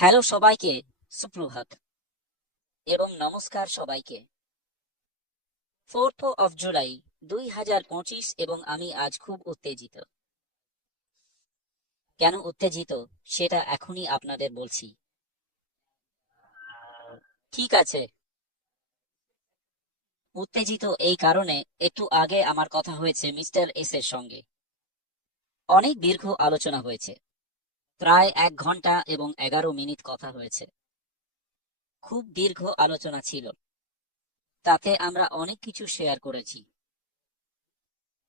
Hello সবাইকে, সুপ্রভাত। এবং নমস্কার সবাইকে। ফোর্থ অফ জুলাই, দুই হাজার পঁচিশ এবং আমি আজ খুব উত্তেজিত। কেন উত্তেজিত? সেটা এখনই আপনাদের বলছি। ঠিক আছে। উত্তেজিত এই কারণে একটু আগে আমার কথা হয়েছে মিস্টার এস এর সঙ্গে। অনেক দীর্ঘ আলোচনা হয়েছে। প্রায় এক ঘণ্টা এবং এগারো মিনিট কথা হয়েছে। খুব দীর্ঘ আলোচনা ছিল। তাতে আমরা অনেক কিছু শেয়ার করেছি।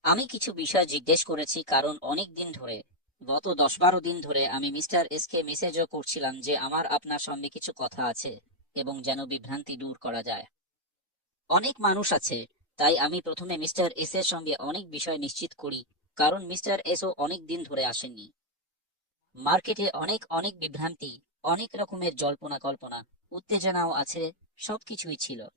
আমি কিছু বিষয় জিজ্ঞেস করেছি কারণ অনেক দিন ধরে, গত দশ বারো দিন ধরে আমি মিস্টার এস কে মেসেজও করছিলাম যে আমার আপনার সঙ্গে কিছু কথা আছে এবং যেন বিভ্রান্তি দূর করা যায়। অনেক মানুষ আছে, তাই আমি প্রথমে মিস্টার এস এর সঙ্গে অনেক বিষয় নিশ্চিত করি, কারণ মিস্টার এসও অনেক দিন ধরে আসেননি। মার্কেটে অনেক অনেক বিভ্রান্তি, অনেক রকমের জল্পনা কল্পনা, উত্তেজনাও আছে, সবকিছুই ছিল।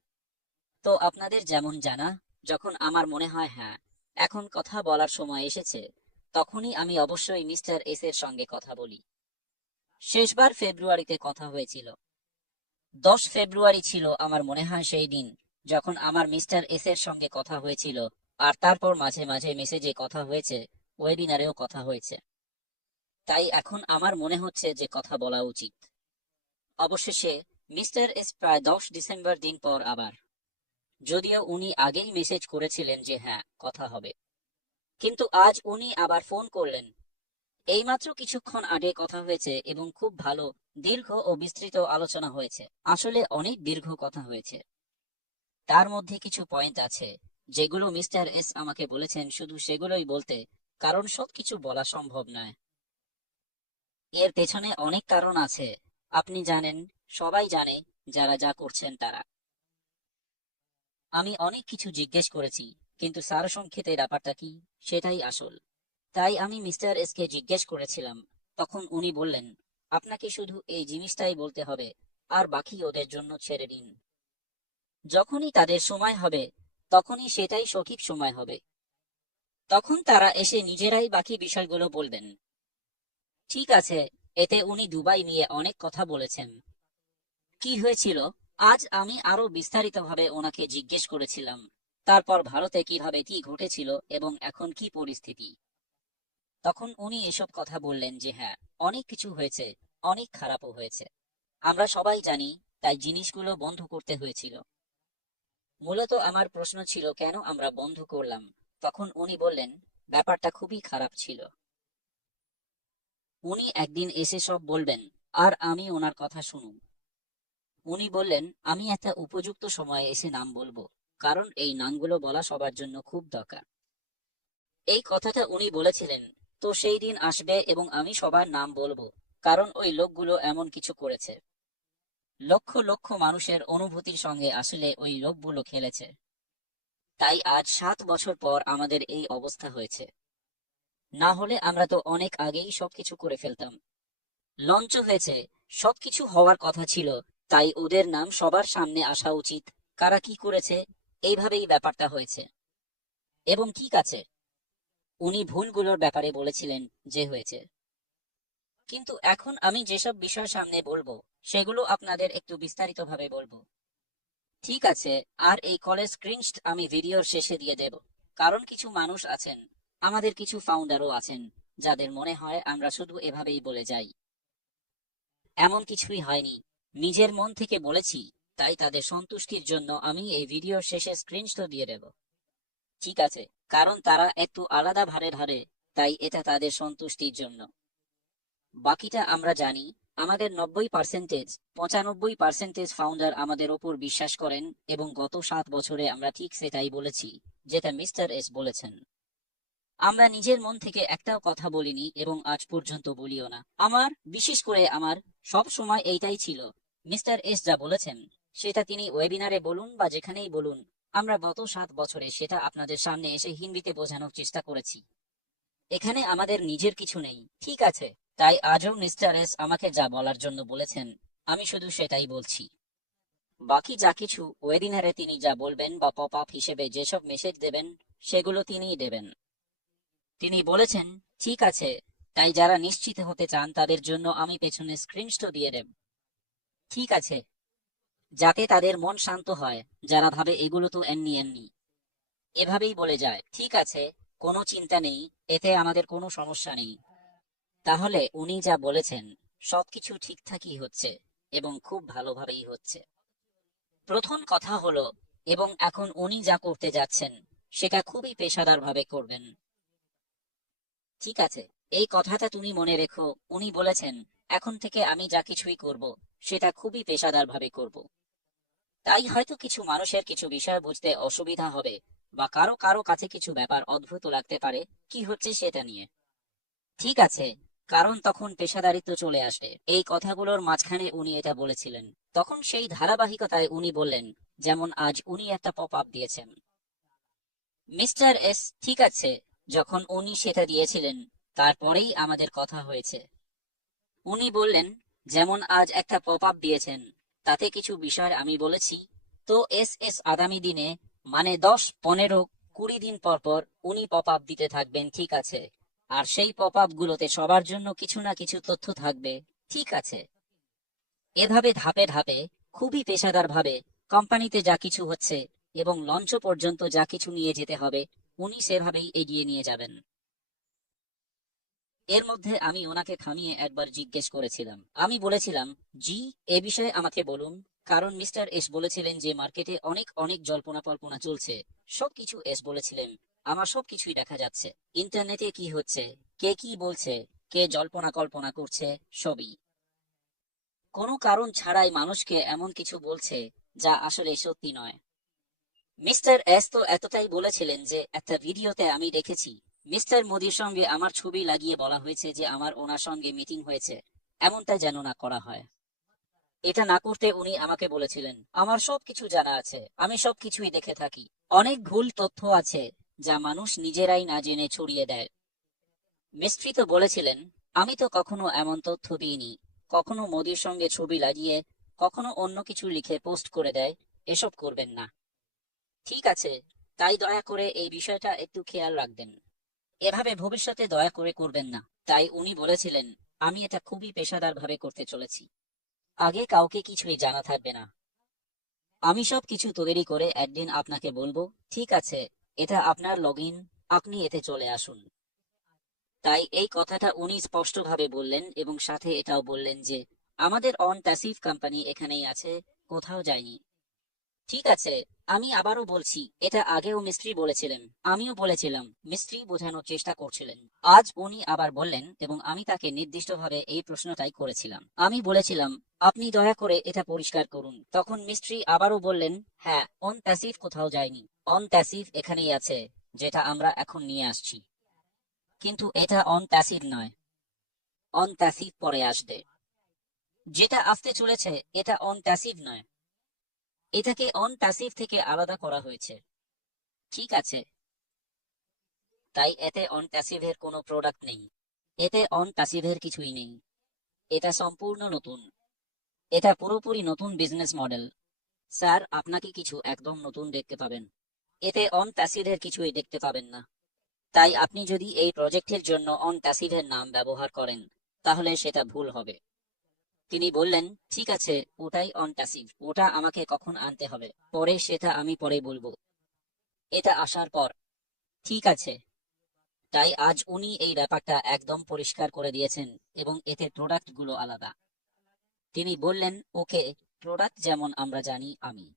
তো আপনাদের যেমন জানা, যখন আমার মনে হয় হ্যাঁ এখন কথা বলার সময় এসেছে, তখনই আমি অবশ্যই মিস্টার এস এর সঙ্গে কথা বলি। শেষবার ফেব্রুয়ারিতে কথা হয়েছিল। দশ ফেব্রুয়ারি ছিল আমার মনে হয় সেই দিন, যখন আমার মিস্টার এস এর সঙ্গে কথা হয়েছিল, আর তারপর মাঝে মাঝে মেসেজে কথা হয়েছে, ওয়েবিনারেও কথা হয়েছে। তাই এখন আমার মনে হচ্ছে যে কথা বলা উচিত। অবশেষে মিস্টার এস প্রায় দশ ডিসেম্বর দিন পর আবার। যদিও উনি আগেই মেসেজ করেছিলেন যে হ্যাঁ কথা হবে। কিন্তু আজ উনি আবার ফোন করলেন। এইমাত্র কিছুক্ষণ আগে কথা হয়েছে এবং খুব ভালো, দীর্ঘ ও বিস্তৃত আলোচনা হয়েছে। আসলে অনেক দীর্ঘ কথা হয়েছে। তার মধ্যে কিছু পয়েন্ট আছে, যেগুলো মিস্টার এস আমাকে বলেছেন শুধু সেগুলোই বলতে, কারণ সবকিছু বলা সম্ভব নয়। এর পেছনে অনেক কারণ আছে। আপনি জানেন, সবাই জানে যারা যা করছেন তারা। আমি অনেক কিছু জিজ্ঞেস করেছি, কিন্তু সারসংক্ষেপে ব্যাপারটা কি? সেটাই আসল। তাই আমি মিস্টার এস কে জিজ্ঞেস করেছিলাম। তখন উনি বললেন, আপনাকে শুধু এই জিনিসটাই বলতে হবে, আর বাকি ওদের জন্য ছেড়ে দিন। যখনই তাদের সময় হবে, তখনই সেটাই সঠিক সময় হবে। তখন তারা এসে নিজেরাই বাকি বিষয়গুলো বলবেন। ঠিক আছে, এতে উনি দুবাই নিয়ে অনেক কথা বলেছেন। কি হয়েছিল? আজ আমি আরও বিস্তারিতভাবে ওনাকে জিজ্ঞেস করেছিলাম, তারপর ভারতে কীভাবে কি ঘটেছিল এবং এখন কি পরিস্থিতি। তখন উনি এসব কথা বললেন যে হ্যাঁ অনেক কিছু হয়েছে, অনেক খারাপও হয়েছে। আমরা সবাই জানি, তাই জিনিসগুলো বন্ধ করতে হয়েছিল। মূলত আমার প্রশ্ন ছিল, কেন আমরা বন্ধ করলাম? তখন উনি বললেন, ব্যাপারটা খুবই খারাপ ছিল। উনি একদিন এসে সব বলবেন, আর আমি ওনার কথা শুনুন। উনি বললেন, আমি একটা উপযুক্ত সময়ে এসে নাম বলব, কারণ এই নামগুলো বলা সবার জন্য খুব দরকার। এই কথাটা উনি বলেছিলেন, তো সেই দিন আসবে এবং আমি সবার নাম বলব, কারণ ওই লোকগুলো এমন কিছু করেছে। লক্ষ লক্ষ মানুষের অনুভূতির সঙ্গে আসলে ওই লোকগুলো খেলেছে। তাই আজ সাত বছর পর আমাদের এই অবস্থা হয়েছে। না হলে আমরা তো অনেক আগেই সবকিছু করে ফেলতাম। লঞ্চ হয়েছে, সবকিছু হওয়ার কথা ছিল, তাই ওদের নাম সবার সামনে আসা উচিত, কারা কি করেছে, এইভাবেই ব্যাপারটা হয়েছে। এবং ঠিক আছে, উনি ভুলগুলোর ব্যাপারে বলেছিলেন যে হয়েছে। কিন্তু এখন আমি যেসব বিষয় সামনে বলব, সেগুলো আপনাদের একটু বিস্তারিতভাবে বলব। ঠিক আছে, আর এই কলেজ স্ক্রিনশট আমি ভিডিওর শেষে দিয়ে দেব, কারণ কিছু মানুষ আছেন। আমাদের কিছু ফাউন্ডারও আছেন, যাদের মনে হয় আমরা শুধু এভাবেই বলে যাই। এমন কিছুই হয়নি। নিজের মন থেকে বলেছি, তাই তাদের সন্তুষ্টির জন্য আমি এই ভিডিওর শেষে স্ক্রিনশট দিয়ে দেব। ঠিক আছে, কারণ তারা একটু আলাদা ভারে ধরে, তাই এটা তাদের সন্তুষ্টির জন্য। বাকিটা আমরা জানি, আমাদের নব্বই পার্সেন্টেজ পঁচানব্বই পার্সেন্টেজ ফাউন্ডার আমাদের ওপর বিশ্বাস করেন এবং গত সাত বছরে আমরা ঠিক সেটাই বলেছি, যেটা মিস্টার এস বলেছেন। আমরা নিজের মন থেকে একটাও কথা বলিনি এবং আজ পর্যন্ত বলিও না। আমার, বিশেষ করে আমার, সব সময় এইটাই ছিল। মিস্টার এস যা বলেছেন, সেটা তিনি ওয়েবিনারে বলুন বা যেখানেই বলুন, আমরা গত সাত বছরে সেটা আপনাদের সামনে এসে হিন্দিতে বোঝানোর চেষ্টা করেছি। এখানে আমাদের নিজের কিছু নেই, ঠিক আছে, তাই আজও মিস্টার এস আমাকে যা বলার জন্য বলেছেন, আমি শুধু সেটাই বলছি। বাকি যা কিছু ওয়েবিনারে তিনি যা বলবেন বা পপ আপ হিসেবে যেসব মেসেজ দেবেন, সেগুলো তিনিই দেবেন। তিনি বলেছেন, ঠিক আছে, তাই যারা নিশ্চিত হতে চান তাদের জন্য আমি পেছনে স্ক্রিনশট দিয়ে দেব। ঠিক আছে, যাতে তাদের মন শান্ত হয়, যারা ভাবে এগুলো তো এমনি এমনি। এভাবেই বলে যায়, ঠিক আছে, কোনো চিন্তা নেই, এতে আমাদের কোনো সমস্যা নেই। তাহলে উনি যা বলেছেন, সবকিছু ঠিকঠাকই হচ্ছে এবং খুব ভালোভাবেই হচ্ছে। প্রথম কথা হলো, এবং এখন উনি যা করতে যাচ্ছেন, সেটা খুবই পেশাদারভাবে করবেন। ঠিক আছে, এই কথাটা তুমি মনে রেখো, উনি বলেছেন, এখন থেকে আমি যা কিছুই করব, সেটা খুবই পেশাদারভাবে করব। তাই হয়তো কিছু মানুষের কিছু বিষয় বুঝতে অসুবিধা হবে, বা কারও কারও কাছে কিছু ব্যাপার অদ্ভুত লাগতে পারে, কি হচ্ছে সেটা নিয়ে। ঠিক আছে, কারণ তখন পেশাদারিত্ব চলে আসবে। এই কথাগুলোর মাঝখানে উনি এটা বলেছিলেন। তখন সেই ধারাবাহিকতায় উনি বললেন, যেমন আজ উনি একটা পপ আপ দিয়েছেন। মিস্টার এস, ঠিক আছে যখন উনি সেটা দিয়েছিলেন, তারপরেই আমাদের কথা হয়েছে। উনি বললেন, যেমন আজ একটা পপ আপ দিয়েছেন, তাতে কিছু বিষয় আমি বলেছি। তো এস এস আগামী দিনে মানে দশ, পনেরো, কুড়ি দিন পর পর উনি পপ আপ দিতে থাকবেন, ঠিক আছে। আর সেই পপ আপ গুলোতে সবার জন্য কিছু না কিছু তথ্য থাকবে, ঠিক আছে। এভাবে ধাপে ধাপে, খুবই পেশাদার ভাবে কোম্পানিতে যা কিছু হচ্ছে এবং লঞ্চ পর্যন্ত যা কিছু নিয়ে যেতে হবে উনি সেভাবেই এগিয়ে নিয়ে যাবেন। এর মধ্যে আমি ওনাকে থামিয়ে একবার জিজ্ঞেস করেছিলাম। আমি বলেছিলাম, জি, এ বিষয়ে আমাকে বলুন। কারণ মিস্টার এস বলেছিলেন যে মার্কেটে অনেক অনেক জল্পনা কল্পনা চলছে। সবকিছু এস বলেছিলেন। আমার সবকিছুই দেখা যাচ্ছে। ইন্টারনেটে কি হচ্ছে? কে কি বলছে? কে জল্পনা কল্পনা করছে? সবই। কোনো কারণ ছাড়াই মানুষকে এমন কিছু বলছে যা আসলে সত্যি নয়। মিস্টার এস তো এতটাই বলেছিলেন যে, একটা ভিডিওতে আমি দেখেছি, মিস্টার মোদির সঙ্গে আমার ছবি লাগিয়ে বলা হয়েছে যে, আমার ওনার সঙ্গে মিটিং হয়েছে। এমনটা যেন না করা হয়। এটা না করতে উনি আমাকে বলেছিলেন, আমার সবকিছু জানা আছে, আমি সবকিছুই দেখে থাকি। অনেক ভুল তথ্য আছে, যা মানুষ নিজেরাই না জেনে ছড়িয়ে দেয়। মিস্ত্রি তো বলেছিলেন, আমি তো কখনো এমন তথ্য দিইনি। কখনো মোদির সঙ্গে ছবি লাগিয়ে, কখনো অন্য কিছু লিখে পোস্ট করে দেয়। এসব করবেন না। ঠিক আছে, তাই দয়া করে এই বিষয়টা একটু খেয়াল রাখবেন। এভাবে ভবিষ্যতে দয়া করে করবেন না, তাই উনি বলেছিলেন, আমি এটা খুবই পেশাদার ভাবে করতে চলেছি। আগে কাউকে কিছুই জানা থাকবে না। আমি সব কিছু তৈরি করে একদিন আপনাকে বলব, ঠিক আছে, এটা আপনার লগ আপনি এতে চলে আসুন। তাই এই কথাটা উনি স্পষ্টভাবে বললেন এবং সাথে এটাও বললেন যে, আমাদের অন প্যাসিভ কোম্পানি এখানেই আছে, কোথাও যায়নি। ঠিক আছে, আমি আবারও বলছি, এটা আগেও মিস্ত্রি বলেছিলেন, আমিও বলেছিলাম, মিস্ত্রি বোঝানোর চেষ্টা করছিলেন। আজ উনি আবার বললেন, এবং আমি তাকে নির্দিষ্টভাবে এই প্রশ্নটাই করেছিলাম। আমি বলেছিলাম, আপনি দয়া করে এটা পরিষ্কার করুন। তখন মিস্ত্রি আবারও বললেন হ্যাঁ অন প্যাসিভ কোথাও যায়নি। অন প্যাসিভ এখানেই আছে, যেটা আমরা এখন নিয়ে আসছি। কিন্তু এটা অন প্যাসিভ নয়। অন প্যাসিভ পরে আসবে। যেটা আসতে চলেছে, এটা অন প্যাসিভ নয়। এটাকে অন প্যাসিভ থেকে আলাদা করা হয়েছে। ঠিক আছে? তাই এতে অন প্যাসিভের কোনো প্রোডাক্ট নেই। এতে অন প্যাসিভের কিছুই নেই। এটা সম্পূর্ণ নতুন। এটা পুরোপুরি নতুন বিজনেস মডেল স্যার, আপনাকে কিছু একদম নতুন দেখতে পাবেন। এতে অন প্যাসিভের কিছুই দেখতে পাবেন না। তাই আপনি যদি এই প্রজেক্টের জন্য অন প্যাসিভের নাম ব্যবহার করেন, তাহলে সেটা ভুল হবে। তিনি বললেন, ঠিক আছে, ওটাই অন প্যাসিভ ওটা আমাকে কখন আনতে হবে, পরে সেটা আমি পরে বলব। এটা আসার পর। ঠিক আছে। তাই আজ উনি এই ব্যাপারটা একদম পরিষ্কার করে দিয়েছেন এবং এতে প্রোডাক্টগুলো আলাদা। তিনি বললেন, ওকে প্রোডাক্ট যেমন আমরা জানি, আমি।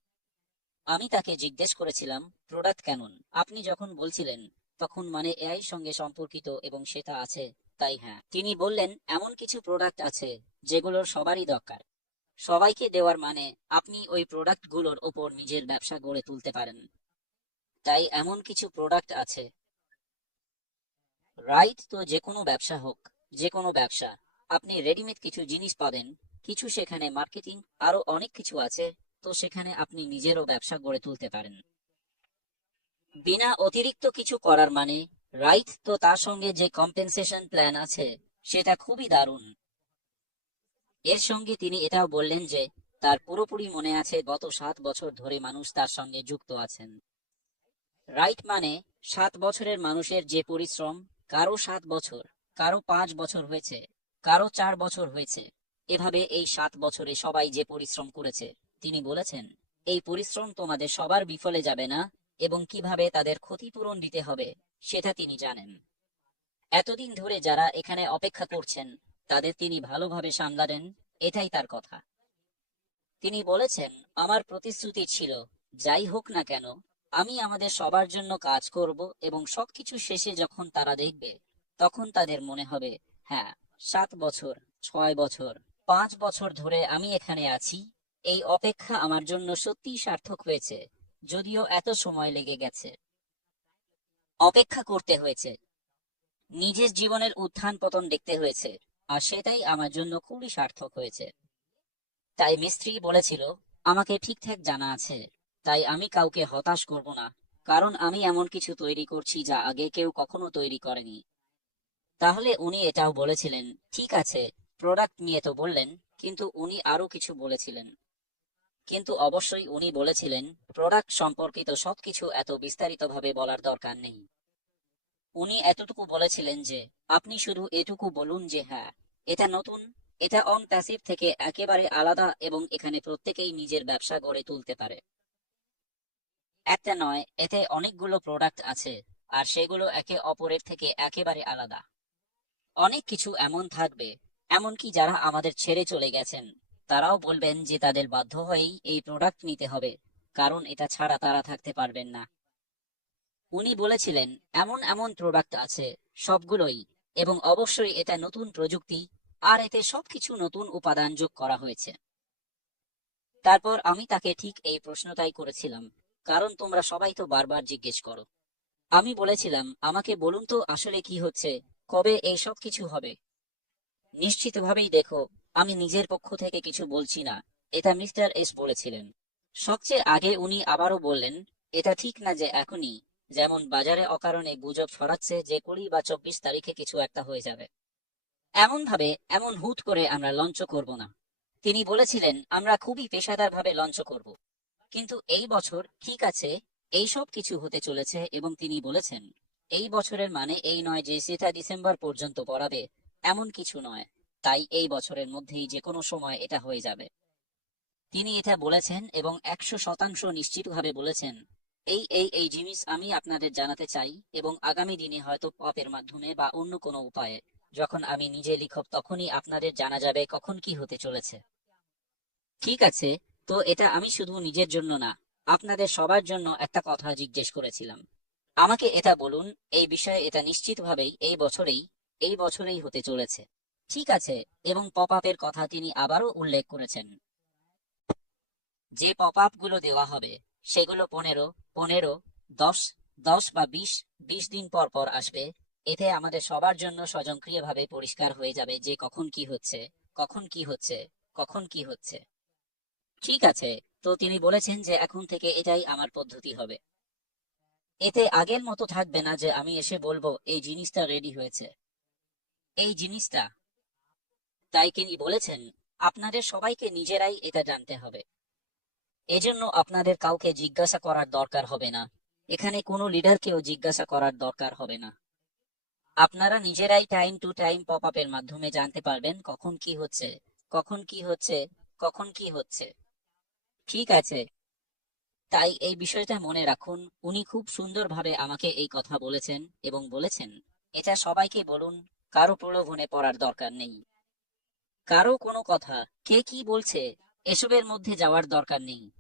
আমি তাকে জিজ্ঞেস করেছিলাম প্রোডাক্ট কেমন? আপনি যখন বলছিলেন, তখন মানে এআই সঙ্গে সম্পর্কিত এবং সেটা আছে তাই হ্যাঁ তিনি বললেন, এমন কিছু প্রোডাক্ট আছে, যেগুলোর সবারই দরকার। সবাইকে দেওয়ার মানে আপনি ওই প্রোডাক্টগুলোর ওপর নিজের ব্যবসা গড়ে তুলতে পারেন। তাই এমন কিছু প্রোডাক্ট আছে। রাইট তো যে কোনো ব্যবসা হোক যে কোনো ব্যবসা, আপনি রেডিমেড কিছু জিনিস পাবেন, কিছু সেখানে মার্কেটিং আরও অনেক কিছু আছে, তো সেখানে আপনি নিজেরও ব্যবসা গড়ে তুলতে পারেন। বিনা অতিরিক্ত কিছু করার মানে রাইট তো তার সঙ্গে যে কম্পেনসেশন প্ল্যান আছে, সেটা খুবই দারুণ। এর সঙ্গে তিনি এটাও বললেন যে, তার পুরোপুরি মনে আছে গত সাত বছর ধরে মানুষ তার সঙ্গে যুক্ত আছেন। রাইট মানে সাত বছরের মানুষের যে পরিশ্রম, কারও সাত বছর, কারও পাঁচ বছর হয়েছে, কারও চার বছর হয়েছে, এভাবে এই সাত বছরে সবাই যে পরিশ্রম করেছে, তিনি বলেছেন, এই পরিশ্রম তোমাদের সবার বিফলে যাবে না এবং কীভাবে তাদের ক্ষতিপূরণ দিতে হবে, সেটা তিনি জানেন। এতদিন ধরে যারা এখানে অপেক্ষা করছেন, তাদের তিনি ভালোভাবে সামলালেন, এটাই তার কথা। তিনি বলেছেন, আমার প্রতিশ্রুতি ছিল, যাই হোক না কেন, আমি আমাদের সবার জন্য কাজ করব এবং সবকিছু শেষে যখন তারা দেখবে, তখন তাদের মনে হবে হ্যাঁ সাত বছর, ছয় বছর, পাঁচ বছর ধরে আমি এখানে আছি, এই অপেক্ষা আমার জন্য সত্যিই সার্থক হয়েছে। যদিও এত সময় লেগে গেছে। অপেক্ষা করতে হয়েছে। নিজের জীবনের উত্থান পতন দেখতে হয়েছে, আর সেটাই আমার জন্য খুবই সার্থক হয়েছে। তাই মিস্ত্রি বলেছিল, আমাকে ঠিকঠাক জানা আছে, তাই আমি কাউকে হতাশ করব না, কারণ আমি এমন কিছু তৈরি করছি যা আগে কেউ কখনো তৈরি করেনি। তাহলে উনি এটাও বলেছিলেন, ঠিক আছে প্রোডাক্ট নিয়ে তো বললেন, কিন্তু উনি আরও কিছু বলেছিলেন। কিন্তু অবশ্যই উনি বলেছিলেন, প্রোডাক্ট সম্পর্কিত সবকিছু এত বিস্তারিতভাবে বলার দরকার নেই। উনি এতটুকু বলেছিলেন যে, আপনি শুধু এটুকু বলুন যে হ্যাঁ এটা নতুন, এটা অন প্যাসিভ থেকে একেবারে আলাদা এবং এখানে প্রত্যেকেই নিজের ব্যবসা গড়ে তুলতে পারে। একটা নয়, এতে অনেকগুলো প্রোডাক্ট আছে, আর সেগুলো একে অপরের থেকে একেবারে আলাদা। অনেক কিছু এমন থাকবে, এমনকি যারা আমাদের ছেড়ে চলে গেছেন। তারাও বলবেন যে তাদের বাধ্য হয়েই এই প্রোডাক্ট নিতে হবে, কারণ এটা ছাড়া তারা থাকতে পারবেন না। উনি বলেছিলেন, এমন এমন প্রোডাক্ট আছে, সবগুলোই, এবং অবশ্যই এটা নতুন প্রযুক্তি, আর এতে সবকিছু নতুন উপাদান যোগ করা হয়েছে। তারপর আমি তাকে ঠিক এই প্রশ্নটাই করেছিলাম, কারণ তোমরা সবাই তো বারবার জিজ্ঞেস করো। আমি বলেছিলাম, আমাকে বলুন তো আসলে কি হচ্ছে, কবে এই সব কিছু হবে? নিশ্চিতভাবেই দেখো আমি নিজের পক্ষ থেকে কিছু বলছি না। এটা মিস্টার এস বলেছিলেন। সবচেয়ে আগে উনি আবারও বললেন, এটা ঠিক না যে এখনই, যেমন বাজারে অকারণে গুজব ছড়াচ্ছে, যে কুড়ি বা চব্বিশ তারিখে কিছু একটা হয়ে যাবে। এমন ভাবে এমন হুট করে আমরা লঞ্চ করব না। তিনি বলেছিলেন, আমরা খুবই পেশাদার ভাবে লঞ্চ করব। কিন্তু এই বছর ঠিক আছে, এই সব কিছু হতে চলেছে এবং তিনি বলেছেন, এই বছরের মানে এই নয় যে সেটা ডিসেম্বর পর্যন্ত পড়াবে, এমন কিছু নয়। তাই এই বছরের মধ্যেই যে কোনো সময় এটা হয়ে যাবে। তিনি এটা বলেছেন এবং একশো শতাংশ নিশ্চিতভাবে বলেছেন, এই এই এই জিনিস আমি আপনাদের জানাতে চাই এবং আগামী দিনে হয়তো পপের মাধ্যমে বা অন্য কোনো উপায়ে। যখন আমি নিজে লিখব তখনই আপনাদের জানা যাবে কখন কি হতে চলেছে। ঠিক আছে, তো এটা আমি শুধু নিজের জন্য না, আপনাদের সবার জন্য একটা কথা জিজ্ঞেস করেছিলাম। আমাকে এটা বলুন, এই বিষয়ে এটা নিশ্চিতভাবেই এই বছরেই এই বছরেই হতে চলেছে। ঠিক আছে, এবং পপ আপের কথা তিনি আবারও উল্লেখ করেছেন। যে পপ আপগুলো দেওয়া হবে, সেগুলো পনেরো পনেরো, দশ দশ বা বিশ বিশ দিন পর পর আসবে। এতে আমাদের সবার জন্য স্বয়ংক্রিয়ভাবে পরিষ্কার হয়ে যাবে যে কখন কি হচ্ছে, কখন কি হচ্ছে, কখন কি হচ্ছে। ঠিক আছে, তো তিনি বলেছেন যে এখন থেকে এটাই আমার পদ্ধতি হবে। এতে আগের মতো থাকবে না যে আমি এসে বলব, এই জিনিসটা রেডি হয়েছে। এই জিনিসটা তাই তিনি বলেছেন, আপনাদের সবাইকে নিজেরাই এটা জানতে হবে। এজন্য আপনাদের কাউকে জিজ্ঞাসা করার দরকার হবে না। এখানে কোনো লিডারকেও জিজ্ঞাসা করার দরকার হবে না। আপনারা নিজেরাই টাইম টু টাইম পপ আপের মাধ্যমে জানতে পারবেন কখন কি হচ্ছে, কখন কি হচ্ছে, কখন কি হচ্ছে। ঠিক আছে। তাই এই বিষয়টা মনে রাখুন, উনি খুব সুন্দরভাবে আমাকে এই কথা বলেছেন এবং বলেছেন, এটা সবাইকে বলুন, কারও প্রলোভনে পড়ার দরকার নেই। কারও কোনো কথা, কে কি বলছে, এসবের মধ্যে যাওয়ার দরকার নেই।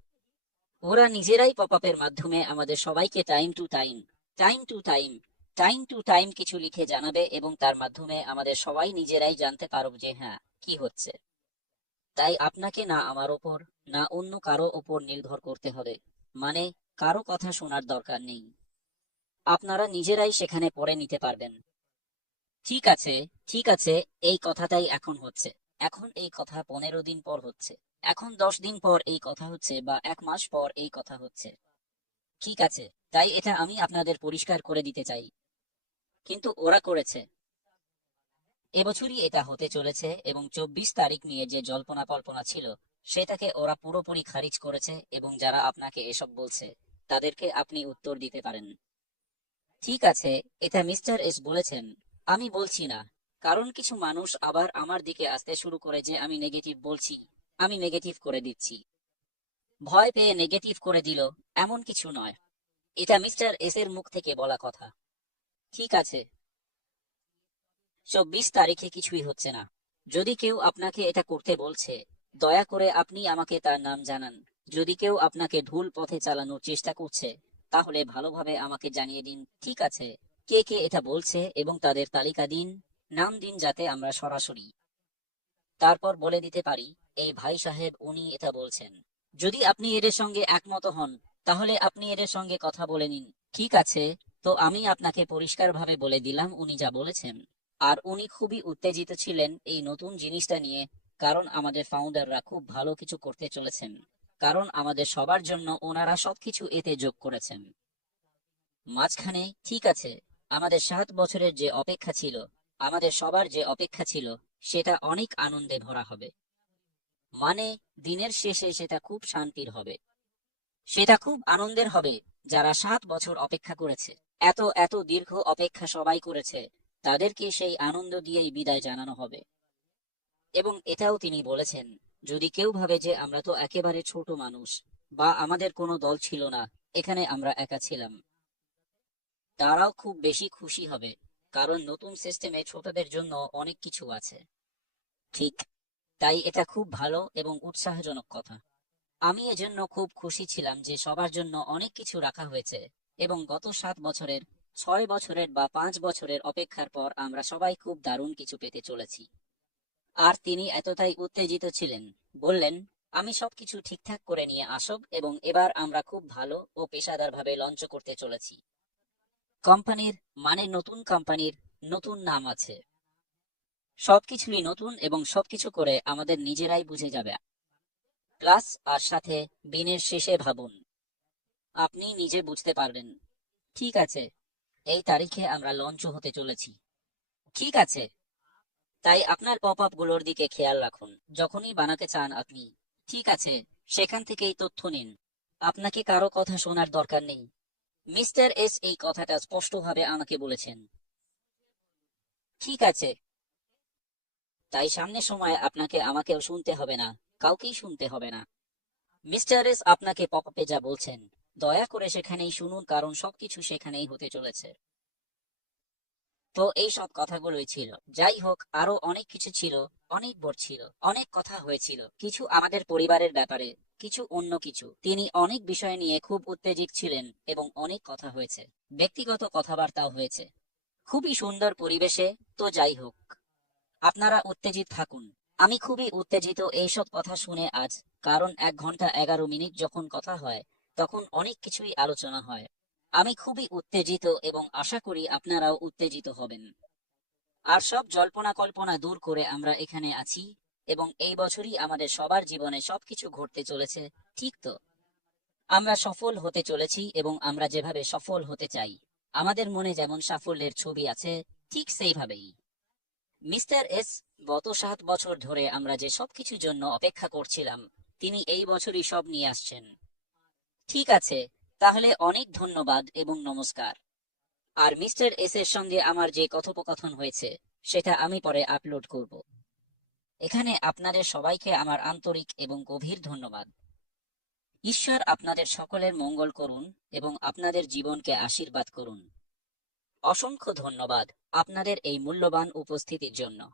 ওরা নিজেরাই পপ আপের মাধ্যমে আমাদের সবাইকে time to time time to time time to time কিছু লিখে জানাবে এবং তার মাধ্যমে আমাদের সবাই নিজেরাই জানতে পারব যে হ্যাঁ কি হচ্ছে। তাই আপনাকে না আমার ওপর, না অন্য কারও ওপর নির্ভর করতে হবে। মানে কারও কথা শোনার দরকার নেই। আপনারা নিজেরাই সেখানে পড়ে নিতে পারবেন। ঠিক আছে ঠিক আছে, এই কথাটাই এখন হচ্ছে। এখন এই কথা পনেরো দিন পর হচ্ছে। এখন দশ দিন পর এই কথা হচ্ছে বা এক মাস পর এই কথা হচ্ছে। ঠিক আছে, তাই এটা আমি আপনাদের পরিষ্কার করে দিতে চাই। কিন্তু ওরা করেছে। এবছরই এটা হতে চলেছে এবং চব্বিশ তারিখ নিয়ে যে জল্পনা কল্পনা ছিল, সেটাকে ওরা পুরোপুরি খারিজ করেছে এবং যারা আপনাকে এসব বলছে, তাদেরকে আপনি উত্তর দিতে পারেন। ঠিক আছে, এটা মিস্টার এস বলেছেন। আমি বলছি না। কারণ কিছু মানুষ আবার আমার দিকে আসতে শুরু করে যে আমি নেগেটিভ বলছি, আমি নেগেটিভ করে দিচ্ছি। ভয় পেয়ে নেগেটিভ করে দিল, এমন কিছু নয়। এটা মিস্টার এস এর মুখ থেকে বলা কথা। ঠিক আছে। চব্বিশ তারিখে কিছুই হচ্ছে না। যদি কেউ আপনাকে এটা করতে বলছে, দয়া করে আপনি আমাকে তার নাম জানান। যদি কেউ আপনাকে ভুল পথে চালানোর চেষ্টা করছে, তাহলে ভালোভাবে আমাকে জানিয়ে দিন, ঠিক আছে? কে কে এটা বলছে এবং তাদের তালিকা দিন। নাম দিন যাতে আমরা সরাসরি। তারপর বলে দিতে পারি, এই ভাই সাহেব, উনি এটা বলছেন। যদি আপনি এদের সঙ্গে একমত হন, তাহলে আপনি এদের সঙ্গে কথা বলে নিন। ঠিক আছে, তো আমি আপনাকে পরিষ্কারভাবে বলে দিলাম, উনি যা বলেছেন। আর উনি খুবই উত্তেজিত ছিলেন এই নতুন জিনিসটা নিয়ে, কারণ আমাদের ফাউন্ডাররা খুব ভালো কিছু করতে চলেছেন। কারণ আমাদের সবার জন্য ওনারা সবকিছু এতে যোগ করেছেন। মাঝখানে, ঠিক আছে, আমাদের সাত বছরের যে অপেক্ষা ছিল আমাদের সবার যে অপেক্ষা ছিল, সেটা অনেক আনন্দে ভরা হবে। মানে দিনের শেষে সেটা খুব শান্তির হবে। সেটা খুব আনন্দের হবে যারা সাত বছর অপেক্ষা করেছে। এত এত দীর্ঘ অপেক্ষা সবাই করেছে, তাদেরকে সেই আনন্দ দিয়েই বিদায় জানানো হবে। এবং এটাও তিনি বলেছেন, যদি কেউ ভাবে যে আমরা তো একেবারে ছোট মানুষ বা আমাদের কোনো দল ছিল না, এখানে আমরা একা ছিলাম। তারাও খুব বেশি খুশি হবে কারণ নতুন সিস্টেমে ছোটদের জন্য অনেক কিছু আছে। ঠিক, তাই এটা খুব ভালো এবং উৎসাহজনক কথা। আমি এজন্য খুব খুশি ছিলাম যে সবার জন্য অনেক কিছু রাখা হয়েছে এবং গত সাত বছরের, ছয় বছরের বা পাঁচ বছরের অপেক্ষার পর আমরা সবাই খুব দারুণ কিছু পেতে চলেছি। আর তিনি এতটাই উত্তেজিত ছিলেন, বললেন, আমি সবকিছু ঠিকঠাক করে নিয়ে আসব এবং এবার আমরা খুব ভালো ও পেশাদারভাবে লঞ্চ করতে চলেছি। কোম্পানির মানে নতুন কোম্পানির নতুন নাম আছে। সবকিছুই নতুন এবং সবকিছু করে আমাদের নিজেরাই বুঝে যাবে। প্লাস আর সাথে দিনের শেষে ভাবুন। আপনি নিজে বুঝতে পারবেন। ঠিক আছে, এই তারিখে আমরা লঞ্চ হতে চলেছি। ঠিক আছে, তাই আপনার পপ আপগুলোর দিকে খেয়াল রাখুন, যখনই বানাতে চান আপনি। ঠিক আছে, সেখান থেকেই তথ্য নিন। আপনাকে কারও কথা শোনার দরকার নেই। মিস্টার এস এই কথাটা স্পষ্টভাবে আমাকে বলেছেন। ঠিক আছে। তাই সামনের সময় আপনাকে আমাকেও শুনতে হবে না, কাউকেই শুনতে হবে না। মিস্টার এস আপনাকে পপে যা বলছেন, দয়া করে সেখানেই শুনুন, কারণ সবকিছু সেখানেই হতে চলেছে। তো এই সব কথাগুলোই ছিল। যাই হোক আরও অনেক কিছু ছিল, অনেক বোর ছিল, অনেক কথা হয়েছিল, কিছু আমাদের পরিবারের ব্যাপারে কিছু অন্য কিছু। তিনি অনেক বিষয় নিয়ে খুব উত্তেজিত ছিলেন এবং অনেক কথা হয়েছে। ব্যক্তিগত কথাবার্তাও হয়েছে। খুবই সুন্দর পরিবেশে, তো যাই হোক। আপনারা উত্তেজিত থাকুন। আমি খুবই উত্তেজিত এইসব কথা শুনে আজ, কারণ এক ঘণ্টা এগারো মিনিট যখন কথা হয়, তখন অনেক কিছুই আলোচনা হয়। আমি খুবই উত্তেজিত এবং আশা করি আপনারাও উত্তেজিত হবেন। আর সব জল্পনা কল্পনা দূর করে আমরা এখানে আছি। এবং এই বছরই আমাদের সবার জীবনে সবকিছু ঘটতে চলেছে, ঠিক তো? আমরা সফল হতে চলেছি এবং আমরা যেভাবে সফল হতে চাই, আমাদের মনে যেমন সাফল্যের ছবি আছে, ঠিক সেইভাবেই। মিস্টার এস, গত সাত বছর ধরে আমরা যে সবকিছুর জন্য অপেক্ষা করছিলাম, তিনি এই বছরই সব নিয়ে আসছেন। ঠিক আছে, তাহলে অনেক ধন্যবাদ এবং নমস্কার। আর মিস্টার এস এর সঙ্গে আমার যে কথোপকথন হয়েছে, সেটা আমি পরে আপলোড করব। এখানে আপনাদের সবাইকে আমার আন্তরিক এবং গভীর ধন্যবাদ। ঈশ্বর আপনাদের সকলের মঙ্গল করুন এবং আপনাদের জীবনকে আশীর্বাদ করুন। অসংখ্য ধন্যবাদ আপনাদের এই মূল্যবান উপস্থিতির জন্য।